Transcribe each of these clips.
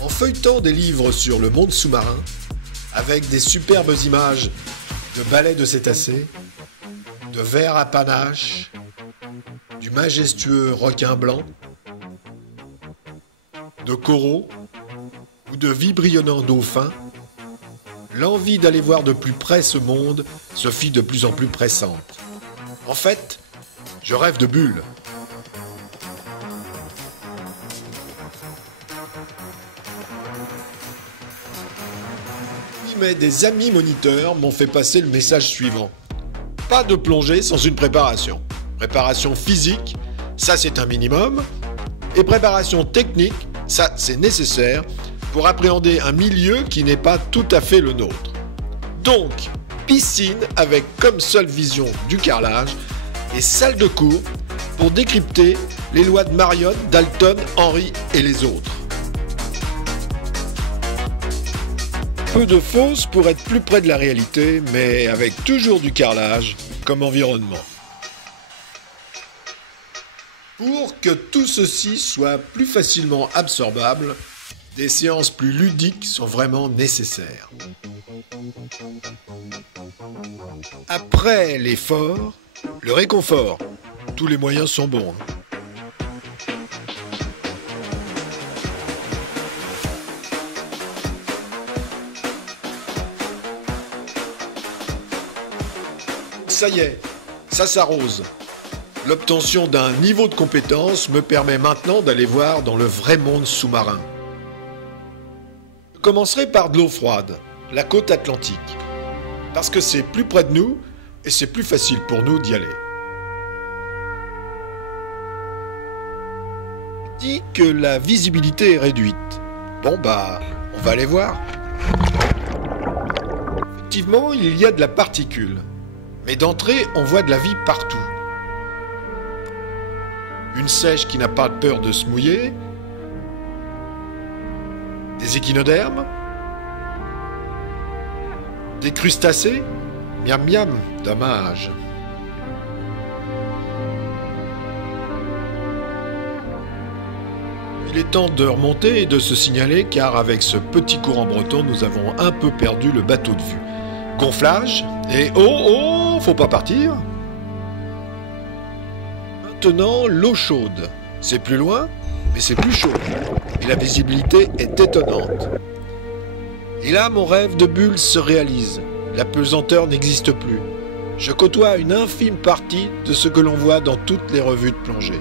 En feuilletant des livres sur le monde sous-marin, avec des superbes images de balais de cétacés, de vers à panache, du majestueux requin blanc, de coraux ou de vibrionnants dauphins, l'envie d'aller voir de plus près ce monde se fit de plus en plus pressante. En fait, je rêve de bulles. Mais des amis moniteurs m'ont fait passer le message suivant. Pas de plongée sans une préparation. Préparation physique, ça c'est un minimum. Et préparation technique, ça c'est nécessaire pour appréhender un milieu qui n'est pas tout à fait le nôtre. Donc, piscine avec comme seule vision du carrelage et salle de cours pour décrypter les lois de Mariotte, Dalton, Henry et les autres. Peu de fausses pour être plus près de la réalité, mais avec toujours du carrelage comme environnement. Pour que tout ceci soit plus facilement absorbable, des séances plus ludiques sont vraiment nécessaires. Après l'effort, le réconfort. Tous les moyens sont bons. Ça y est, ça s'arrose. L'obtention d'un niveau de compétence me permet maintenant d'aller voir dans le vrai monde sous-marin. Je commencerai par de l'eau froide, la côte atlantique, parce que c'est plus près de nous et c'est plus facile pour nous d'y aller. On dit que la visibilité est réduite. Bon bah, on va aller voir. Effectivement, il y a de la particule. Mais d'entrée, on voit de la vie partout. Une seiche qui n'a pas peur de se mouiller. Des échinodermes. Des crustacés. Miam miam, dommage. Il est temps de remonter et de se signaler car avec ce petit courant breton, nous avons un peu perdu le bateau de vue. Gonflage et oh, faut pas partir. Maintenant, l'eau chaude. C'est plus loin, mais c'est plus chaud. Et la visibilité est étonnante. Et là, mon rêve de bulle se réalise. La pesanteur n'existe plus. Je côtoie une infime partie de ce que l'on voit dans toutes les revues de plongée.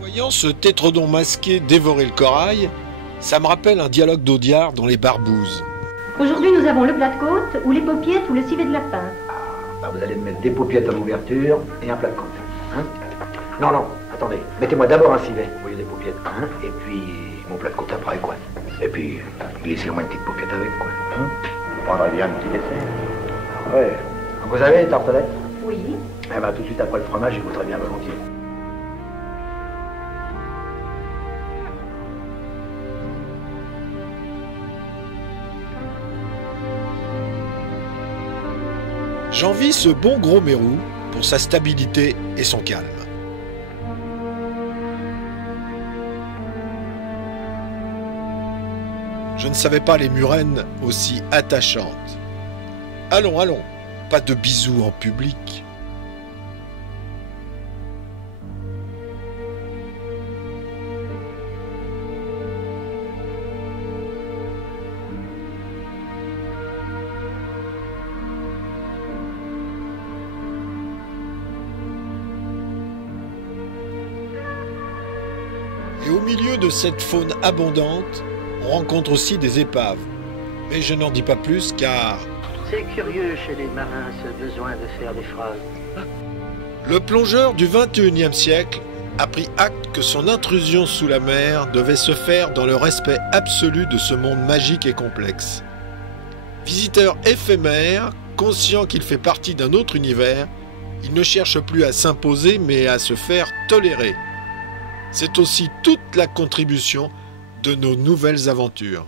Voyant ce tétrodon masqué dévorer le corail, ça me rappelle un dialogue d'Audiard dans Les Barbouzes. Aujourd'hui, nous avons le plat de côte, ou les paupiètes, ou le civet de lapin. Bah vous allez me mettre des paupiètes à l'ouverture et un plat de côte. Hein? Non, attendez. Mettez-moi d'abord un civet, vous voyez des paupiètes. Hein? Et puis, mon plat de côte après, quoi. Et puis, laissez-moi une petite paupiette avec, quoi. Hein? Je prendrais bien un petit dessert. Ouais. Vous avez les tartelettes? Oui. Eh ben, tout de suite après le fromage, je goûterai bien volontiers. J'envie ce bon gros mérou pour sa stabilité et son calme. Je ne savais pas les murènes aussi attachantes. Allons, pas de bisous en public. Et au milieu de cette faune abondante, on rencontre aussi des épaves. Mais je n'en dis pas plus car... C'est curieux chez les marins ce besoin de faire des phrases. Le plongeur du XXIe siècle a pris acte que son intrusion sous la mer devait se faire dans le respect absolu de ce monde magique et complexe. Visiteur éphémère, conscient qu'il fait partie d'un autre univers, il ne cherche plus à s'imposer mais à se faire tolérer. C'est aussi toute la contribution de nos nouvelles aventures.